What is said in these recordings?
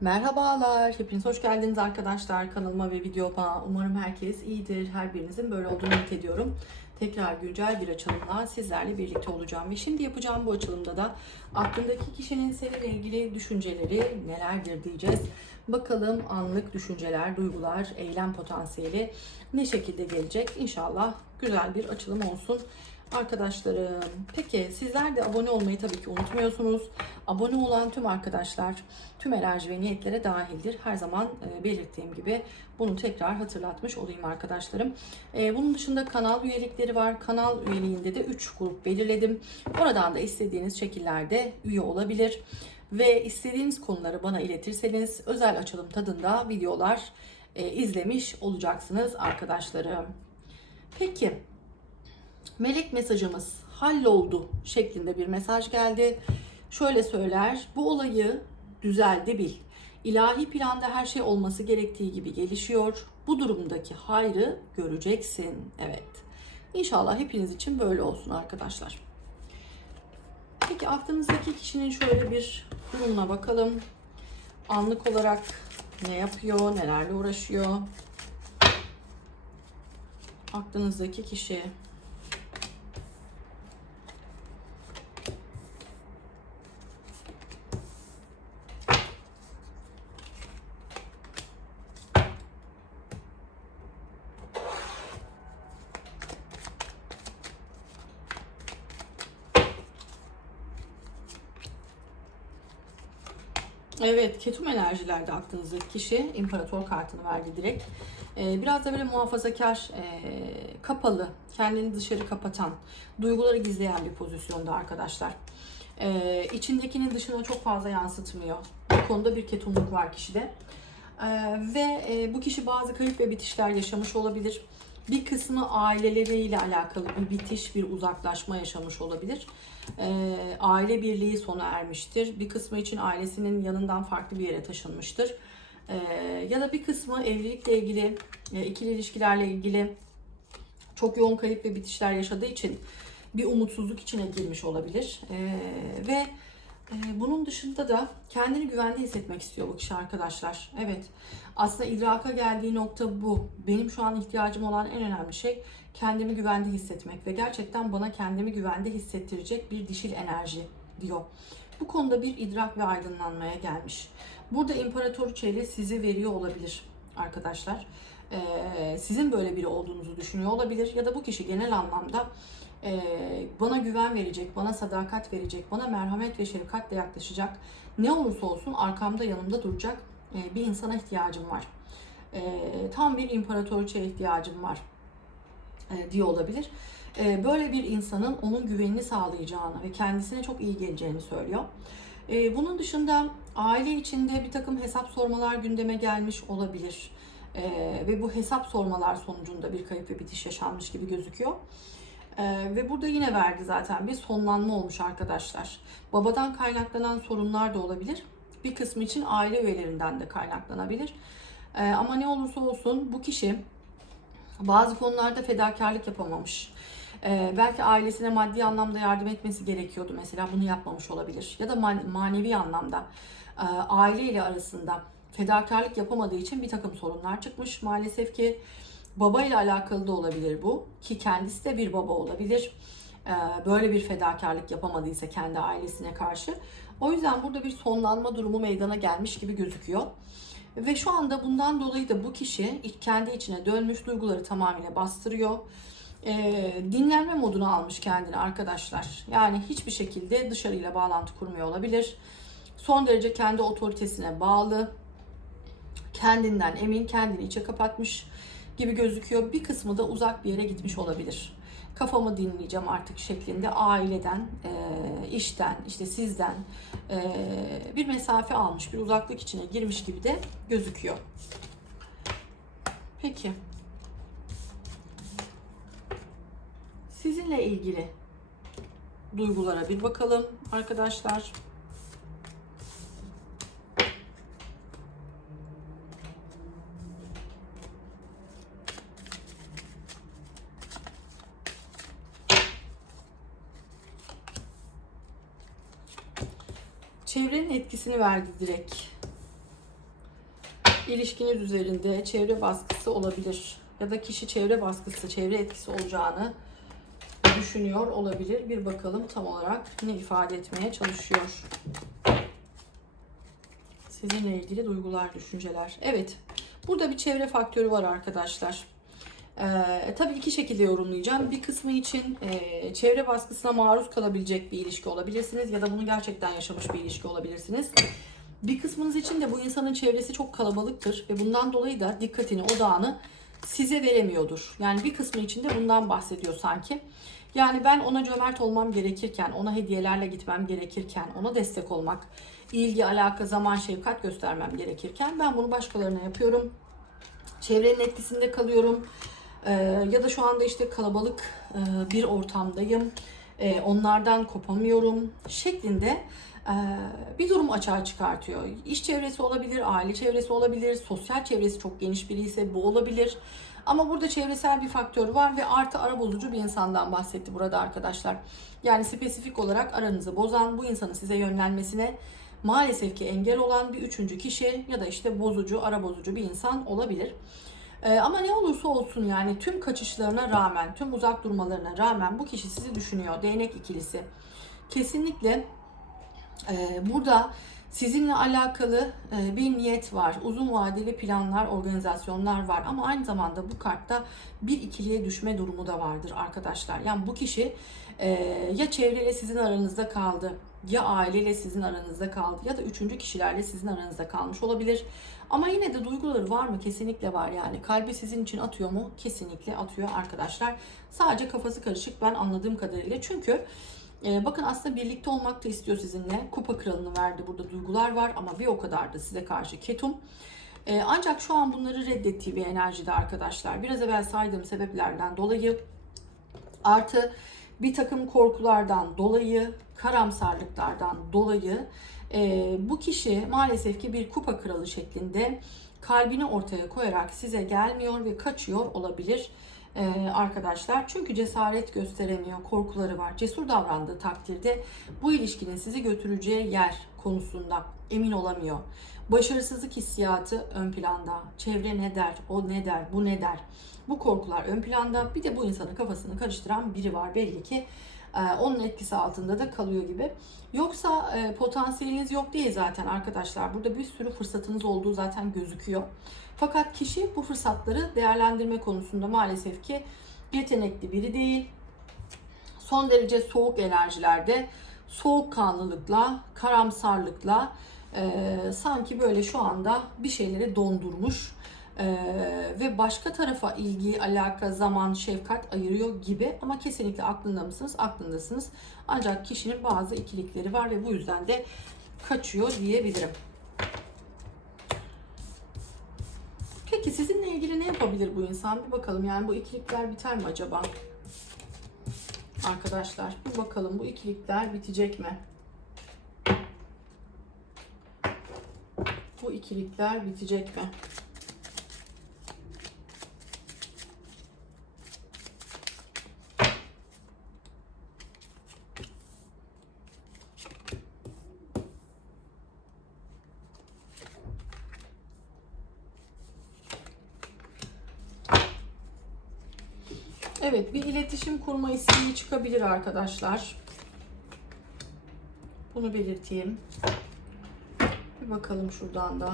Merhabalar, hepiniz hoş geldiniz arkadaşlar kanalıma ve videoma. Umarım herkes iyidir, her birinizin böyle olduğunu ümit ediyorum. Tekrar güncel bir açılımla sizlerle birlikte olacağım. Ve şimdi yapacağım bu açılımda da aklındaki kişinin seninle ilgili düşünceleri nelerdir diyeceğiz. Bakalım anlık düşünceler, duygular, eylem potansiyeli ne şekilde gelecek? İnşallah güzel bir açılım olsun arkadaşlarım. Peki sizler de abone olmayı tabii ki unutmuyorsunuz. Abone olan tüm arkadaşlar tüm enerji ve niyetlere dahildir. Her zaman e, belirttiğim gibi bunu tekrar hatırlatmış olayım arkadaşlarım. E, bunun dışında kanal üyelikleri var. Kanal üyeliğinde de 3 grup belirledim. Oradan da istediğiniz şekillerde üye olabilir. Ve istediğiniz konuları bana iletirseniz özel açılım tadında videolar e, izlemiş olacaksınız arkadaşlarım. Peki melek mesajımız halloldu şeklinde bir mesaj geldi. Şöyle söyler, bu olayı düzeldi bil. İlahi planda her şey olması gerektiği gibi gelişiyor. Bu durumdaki hayrı göreceksin. Evet. İnşallah hepiniz için böyle olsun arkadaşlar. Peki aklınızdaki kişinin şöyle bir durumuna bakalım. Anlık olarak ne yapıyor, nelerle uğraşıyor? Aklınızdaki kişi Evet, ketum enerjilerde aklınızdaki kişi imparator kartını verdi direkt. Ee, biraz da böyle muhafazakar, e, kapalı, kendini dışarı kapatan, duyguları gizleyen bir pozisyonda arkadaşlar. Ee, içindekinin dışına çok fazla yansıtmıyor. Bu konuda bir ketumluk var kişide. Ee, ve e, bu kişi bazı kayıp ve bitişler yaşamış olabilir. Bir kısmı aileleriyle alakalı bir bitiş, bir uzaklaşma yaşamış olabilir. Ee, aile birliği sona ermiştir. Bir kısmı için ailesinin yanından farklı bir yere taşınmıştır. Ee, ya da bir kısmı evlilikle ilgili, e, ikili ilişkilerle ilgili çok yoğun kayıp ve bitişler yaşadığı için bir umutsuzluk içine girmiş olabilir. Ee, ve bunun dışında da kendini güvende hissetmek istiyor bu kişi arkadaşlar. Evet. Aslında idraka geldiği nokta bu. Benim şu an ihtiyacım olan en önemli şey kendimi güvende hissetmek ve gerçekten bana kendimi güvende hissettirecek bir dişil enerji diyor. Bu konuda bir idrak ve aydınlanmaya gelmiş. Burada imparatoriçe sizi veriyor olabilir arkadaşlar. Ee, sizin böyle biri olduğunuzu düşünüyor olabilir ya da bu kişi genel anlamda bana güven verecek, bana sadakat verecek, bana merhamet ve şefkatle yaklaşacak. Ne olursa olsun arkamda yanımda duracak bir insana ihtiyacım var. Tam bir imparatoriçeye ihtiyacım var e, diyor olabilir. Böyle bir insanın onun güvenini sağlayacağını ve kendisine çok iyi geleceğini söylüyor. Bunun dışında aile içinde bir takım hesap sormalar gündeme gelmiş olabilir. E, ve bu hesap sormalar sonucunda bir kayıp ve bitiş yaşanmış gibi gözüküyor. Ee, ve burada yine verdi zaten bir sonlanma olmuş arkadaşlar. Babadan kaynaklanan sorunlar da olabilir. Bir kısmı için aile üyelerinden de kaynaklanabilir. Ee, ama ne olursa olsun bu kişi bazı konularda fedakarlık yapamamış. Ee, belki ailesine maddi anlamda yardım etmesi gerekiyordu mesela bunu yapmamış olabilir. Ya da man- manevi anlamda e, aile ile arasında fedakarlık yapamadığı için bir takım sorunlar çıkmış maalesef ki. Baba ile alakalı da olabilir bu ki kendisi de bir baba olabilir. Ee, böyle bir fedakarlık yapamadıysa kendi ailesine karşı. O yüzden burada bir sonlanma durumu meydana gelmiş gibi gözüküyor. Ve şu anda bundan dolayı da bu kişi kendi içine dönmüş duyguları tamamıyla bastırıyor. Ee, dinlenme moduna almış kendini arkadaşlar. Yani hiçbir şekilde dışarıyla bağlantı kurmuyor olabilir. Son derece kendi otoritesine bağlı. Kendinden emin, kendini içe kapatmış gibi gözüküyor. Bir kısmı da uzak bir yere gitmiş olabilir. Kafamı dinleyeceğim artık şeklinde aileden, e, işten, işte sizden e, bir mesafe almış, bir uzaklık içine girmiş gibi de gözüküyor. Peki. Sizinle ilgili duygulara bir bakalım arkadaşlar. Çevrenin etkisini verdi direkt. ilişkiniz üzerinde çevre baskısı olabilir. Ya da kişi çevre baskısı, çevre etkisi olacağını düşünüyor olabilir. Bir bakalım tam olarak ne ifade etmeye çalışıyor. Sizinle ilgili duygular, düşünceler. Evet, burada bir çevre faktörü var arkadaşlar. Ee, tabii iki şekilde yorumlayacağım. Bir kısmı için e, çevre baskısına maruz kalabilecek bir ilişki olabilirsiniz ya da bunu gerçekten yaşamış bir ilişki olabilirsiniz. Bir kısmınız için de bu insanın çevresi çok kalabalıktır ve bundan dolayı da dikkatini, odağını size veremiyordur. Yani bir kısmı için de bundan bahsediyor sanki. Yani ben ona cömert olmam gerekirken, ona hediyelerle gitmem gerekirken, ona destek olmak, ilgi, alaka, zaman, şefkat göstermem gerekirken ben bunu başkalarına yapıyorum. Çevrenin etkisinde kalıyorum. Ee, ya da şu anda işte kalabalık e, bir ortamdayım. E, onlardan kopamıyorum şeklinde e, bir durum açığa çıkartıyor. İş çevresi olabilir, aile çevresi olabilir, sosyal çevresi çok geniş biri ise bu olabilir. Ama burada çevresel bir faktör var ve artı ara bozucu bir insandan bahsetti burada arkadaşlar. Yani spesifik olarak aranızı bozan, bu insanın size yönlenmesine maalesef ki engel olan bir üçüncü kişi ya da işte bozucu, ara bozucu bir insan olabilir. Ee, ama ne olursa olsun yani tüm kaçışlarına rağmen, tüm uzak durmalarına rağmen bu kişi sizi düşünüyor. Değnek ikilisi. Kesinlikle e, burada sizinle alakalı e, bir niyet var. Uzun vadeli planlar, organizasyonlar var. Ama aynı zamanda bu kartta bir ikiliye düşme durumu da vardır arkadaşlar. Yani bu kişi e, ya çevreyle sizin aranızda kaldı, ya aileyle sizin aranızda kaldı ya da üçüncü kişilerle sizin aranızda kalmış olabilir. Ama yine de duyguları var mı? Kesinlikle var yani. Kalbi sizin için atıyor mu? Kesinlikle atıyor arkadaşlar. Sadece kafası karışık ben anladığım kadarıyla. Çünkü e, bakın aslında birlikte olmak da istiyor sizinle. Kupa kralını verdi. Burada duygular var ama bir o kadar da size karşı ketum. E, ancak şu an bunları reddettiği bir enerjide arkadaşlar. Biraz evvel saydığım sebeplerden dolayı artı bir takım korkulardan dolayı, karamsarlıklardan dolayı e, bu kişi maalesef ki bir kupa kralı şeklinde kalbini ortaya koyarak size gelmiyor ve kaçıyor olabilir e, arkadaşlar. Çünkü cesaret gösteremiyor, korkuları var. Cesur davrandığı takdirde bu ilişkinin sizi götüreceği yer konusunda emin olamıyor. Başarısızlık hissiyatı ön planda. Çevre ne der, o ne der, bu ne der. Bu korkular ön planda. Bir de bu insanın kafasını karıştıran biri var belli ki. Ee, onun etkisi altında da kalıyor gibi. Yoksa e, potansiyeliniz yok değil zaten arkadaşlar. Burada bir sürü fırsatınız olduğu zaten gözüküyor. Fakat kişi bu fırsatları değerlendirme konusunda maalesef ki yetenekli biri değil. Son derece soğuk enerjilerde, soğukkanlılıkla, karamsarlıkla e, sanki böyle şu anda bir şeyleri dondurmuş e, ve başka tarafa ilgi, alaka, zaman, şefkat ayırıyor gibi ama kesinlikle aklında mısınız? Aklındasınız. Ancak kişinin bazı ikilikleri var ve bu yüzden de kaçıyor diyebilirim. Peki sizinle ilgili ne yapabilir bu insan? Bir bakalım yani bu ikilikler biter mi acaba? Arkadaşlar bir bakalım bu ikilikler bitecek mi? Bu ikilikler bitecek mi? Evet, bir iletişim kurma isteği çıkabilir arkadaşlar. Bunu belirteyim. Bir bakalım şuradan da.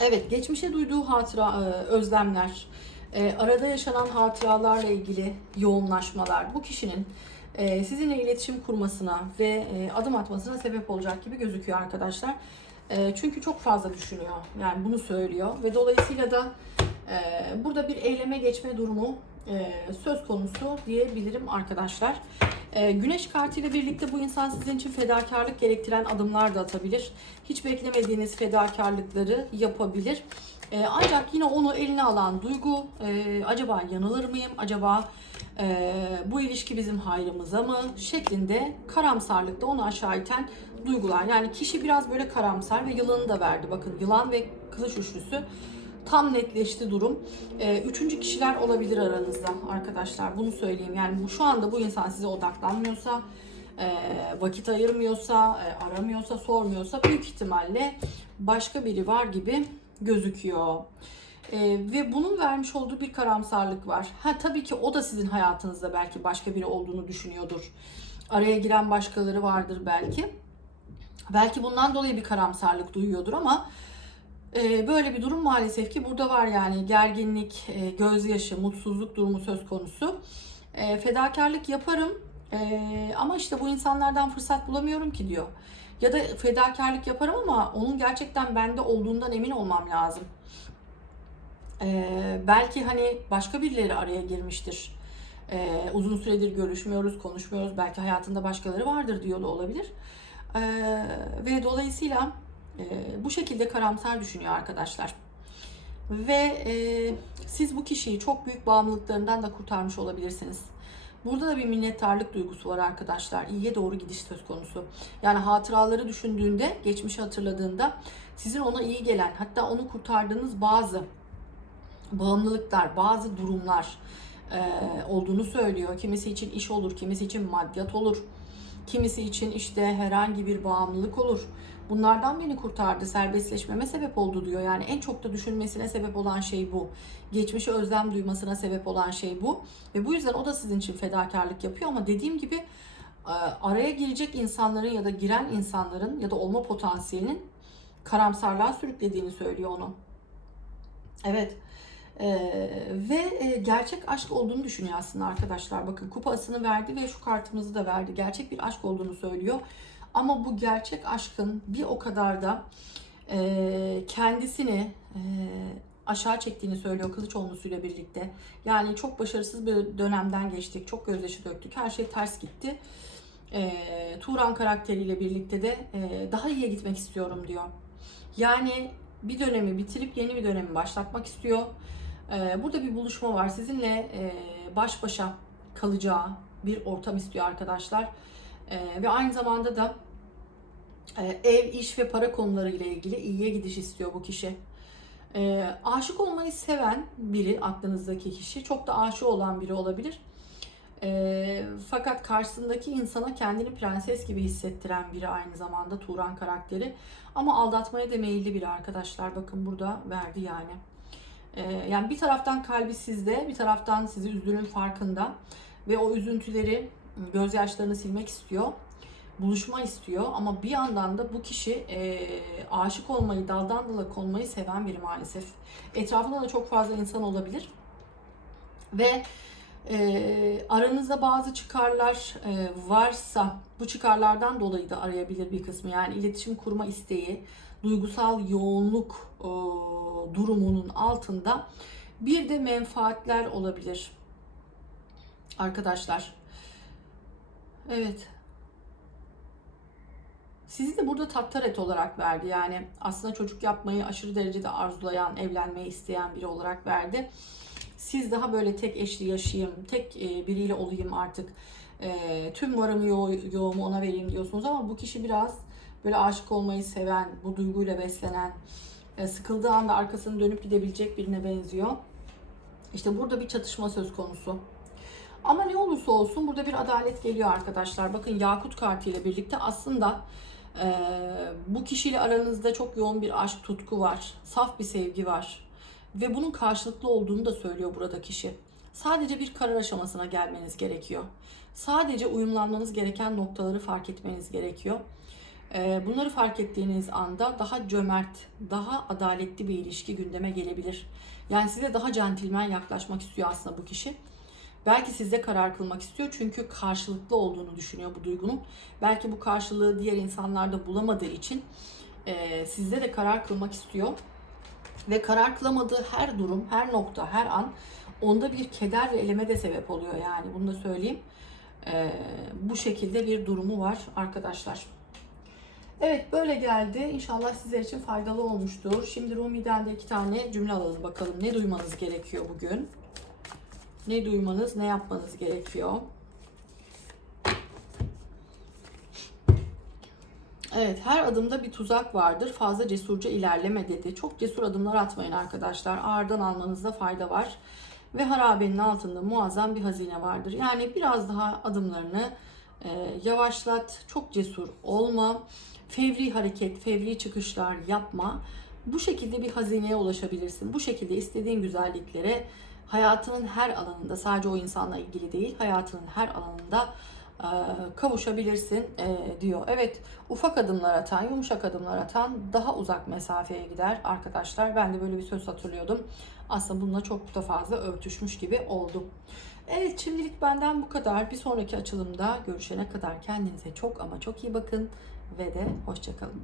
Evet, geçmişe duyduğu hatıra, e, özlemler, e, arada yaşanan hatıralarla ilgili yoğunlaşmalar bu kişinin sizinle iletişim kurmasına ve adım atmasına sebep olacak gibi gözüküyor arkadaşlar. Çünkü çok fazla düşünüyor. Yani bunu söylüyor ve dolayısıyla da burada bir eyleme geçme durumu söz konusu diyebilirim arkadaşlar. Güneş kartıyla birlikte bu insan sizin için fedakarlık gerektiren adımlar da atabilir. Hiç beklemediğiniz fedakarlıkları yapabilir. Ancak yine onu eline alan duygu, acaba yanılır mıyım, acaba bu ilişki bizim hayrımıza mı şeklinde karamsarlıkta onu aşağı iten duygular. Yani kişi biraz böyle karamsar ve yılanı da verdi. Bakın yılan ve kılıç üçlüsü tam netleşti durum. Ee, üçüncü kişiler olabilir aranızda arkadaşlar. Bunu söyleyeyim. Yani bu şu anda bu insan size odaklanmıyorsa, e, vakit ayırmıyorsa, e, aramıyorsa, sormuyorsa büyük ihtimalle başka biri var gibi gözüküyor. E, ve bunun vermiş olduğu bir karamsarlık var. Ha tabii ki o da sizin hayatınızda belki başka biri olduğunu düşünüyordur. Araya giren başkaları vardır belki. Belki bundan dolayı bir karamsarlık duyuyordur ama e, böyle bir durum maalesef ki burada var yani gerginlik, e, gözyaşı, mutsuzluk durumu söz konusu. E, fedakarlık yaparım e, ama işte bu insanlardan fırsat bulamıyorum ki diyor. Ya da fedakarlık yaparım ama onun gerçekten bende olduğundan emin olmam lazım. E, belki hani başka birileri araya girmiştir. E, uzun süredir görüşmüyoruz, konuşmuyoruz. Belki hayatında başkaları vardır diyor da olabilir. E, ve dolayısıyla e, bu şekilde karamsar düşünüyor arkadaşlar. Ve e, siz bu kişiyi çok büyük bağımlılıklarından da kurtarmış olabilirsiniz. Burada da bir minnettarlık duygusu var arkadaşlar. İyiye doğru gidiş söz konusu. Yani hatıraları düşündüğünde, geçmişi hatırladığında sizin ona iyi gelen, hatta onu kurtardığınız bazı bağımlılıklar, bazı durumlar e, olduğunu söylüyor. Kimisi için iş olur, kimisi için maddiyat olur. Kimisi için işte herhangi bir bağımlılık olur. Bunlardan beni kurtardı, serbestleşmeme sebep oldu diyor. Yani en çok da düşünmesine sebep olan şey bu. Geçmişe özlem duymasına sebep olan şey bu. Ve bu yüzden o da sizin için fedakarlık yapıyor ama dediğim gibi e, araya girecek insanların ya da giren insanların ya da olma potansiyelinin karamsarlığa sürüklediğini söylüyor onu. Evet. Ee, ve e, gerçek aşk olduğunu düşünüyor aslında arkadaşlar. Bakın kupasını verdi ve şu kartımızı da verdi. Gerçek bir aşk olduğunu söylüyor. Ama bu gerçek aşkın bir o kadar da e, kendisini e, aşağı çektiğini söylüyor Kılıçoğlu'suyla birlikte. Yani çok başarısız bir dönemden geçtik. Çok gözyaşı döktük. Her şey ters gitti. E, Turan karakteriyle birlikte de e, daha iyiye gitmek istiyorum diyor. Yani bir dönemi bitirip yeni bir dönemi başlatmak istiyor. E, burada bir buluşma var. Sizinle e, baş başa kalacağı bir ortam istiyor arkadaşlar. E, ve aynı zamanda da e, ev, iş ve para konularıyla ilgili iyiye gidiş istiyor bu kişi. E, aşık olmayı seven biri aklınızdaki kişi. Çok da aşık olan biri olabilir. E, fakat karşısındaki insana kendini prenses gibi hissettiren biri aynı zamanda Turan karakteri. Ama aldatmaya da meyilli biri arkadaşlar. Bakın burada verdi yani. E, yani bir taraftan kalbi sizde, bir taraftan sizi üzdüğünün farkında. Ve o üzüntüleri, gözyaşlarını silmek istiyor buluşma istiyor ama bir yandan da bu kişi e, aşık olmayı, daldan dala konmayı seven biri maalesef. Etrafında da çok fazla insan olabilir. Ve e, aranızda bazı çıkarlar e, varsa bu çıkarlardan dolayı da arayabilir bir kısmı. Yani iletişim kurma isteği, duygusal yoğunluk e, durumunun altında bir de menfaatler olabilir. Arkadaşlar. Evet. Sizi de burada tattaret olarak verdi. Yani aslında çocuk yapmayı aşırı derecede arzulayan, evlenmeyi isteyen biri olarak verdi. Siz daha böyle tek eşli yaşayayım, tek e, biriyle olayım artık. E, tüm varımı yo yoğumu ona vereyim diyorsunuz ama bu kişi biraz böyle aşık olmayı seven, bu duyguyla beslenen, sıkıldığı anda arkasını dönüp gidebilecek birine benziyor. İşte burada bir çatışma söz konusu. Ama ne olursa olsun burada bir adalet geliyor arkadaşlar. Bakın Yakut kartı ile birlikte aslında ee, bu kişiyle aranızda çok yoğun bir aşk, tutku var. Saf bir sevgi var. Ve bunun karşılıklı olduğunu da söylüyor burada kişi. Sadece bir karar aşamasına gelmeniz gerekiyor. Sadece uyumlanmanız gereken noktaları fark etmeniz gerekiyor. Ee, bunları fark ettiğiniz anda daha cömert, daha adaletli bir ilişki gündeme gelebilir. Yani size daha centilmen yaklaşmak istiyor aslında bu kişi. Belki sizde karar kılmak istiyor çünkü karşılıklı olduğunu düşünüyor bu duygunun. Belki bu karşılığı diğer insanlarda bulamadığı için e, sizde de karar kılmak istiyor. Ve karar kılamadığı her durum, her nokta, her an onda bir keder ve eleme de sebep oluyor yani bunu da söyleyeyim. E, bu şekilde bir durumu var arkadaşlar. Evet böyle geldi. İnşallah sizler için faydalı olmuştur. Şimdi Rumi'den de iki tane cümle alalım bakalım. Ne duymanız gerekiyor bugün? ne duymanız, ne yapmanız gerekiyor. Evet, her adımda bir tuzak vardır. Fazla cesurca ilerleme dedi. Çok cesur adımlar atmayın arkadaşlar. Ağırdan almanızda fayda var. Ve harabenin altında muazzam bir hazine vardır. Yani biraz daha adımlarını e, yavaşlat. Çok cesur olma. Fevri hareket, fevri çıkışlar yapma. Bu şekilde bir hazineye ulaşabilirsin. Bu şekilde istediğin güzelliklere hayatının her alanında sadece o insanla ilgili değil hayatının her alanında e, kavuşabilirsin e, diyor. Evet ufak adımlar atan, yumuşak adımlar atan daha uzak mesafeye gider arkadaşlar. Ben de böyle bir söz hatırlıyordum. Aslında bununla çok da fazla örtüşmüş gibi oldu. Evet şimdilik benden bu kadar. Bir sonraki açılımda görüşene kadar kendinize çok ama çok iyi bakın ve de hoşçakalın.